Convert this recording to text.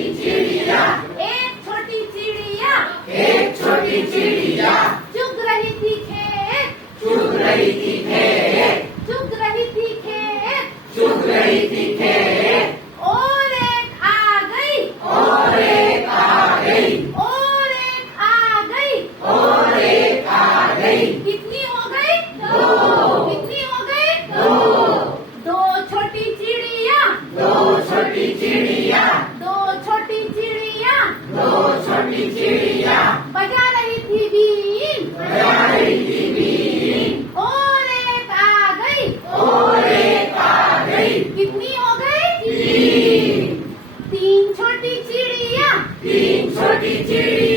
छोटी चिड़िया, एक छोटी चिड़िया, एक छोटी चिड़िया, चुग रही थी खेत, चुग रही थी खेत, चुग रही थी खेत, चुग रही थी खेत, और एक आ गई, और एक आ गई, और एक आ गई, और एक आ गई, कितनी हो गई? दो। कितनी हो गई? दो। दो छोटी चिड़िया, दो छोटी चिड़िया, दो छोटी चिड़िया, दो छोटी चिड़िया, बजा रही थी बीन, बजा रही थी बीन, और एक आ गई, और एक आ गई, कितनी हो गई? तीन। तीन छोटी चिड़िया, तीन छोटी चिड़िया,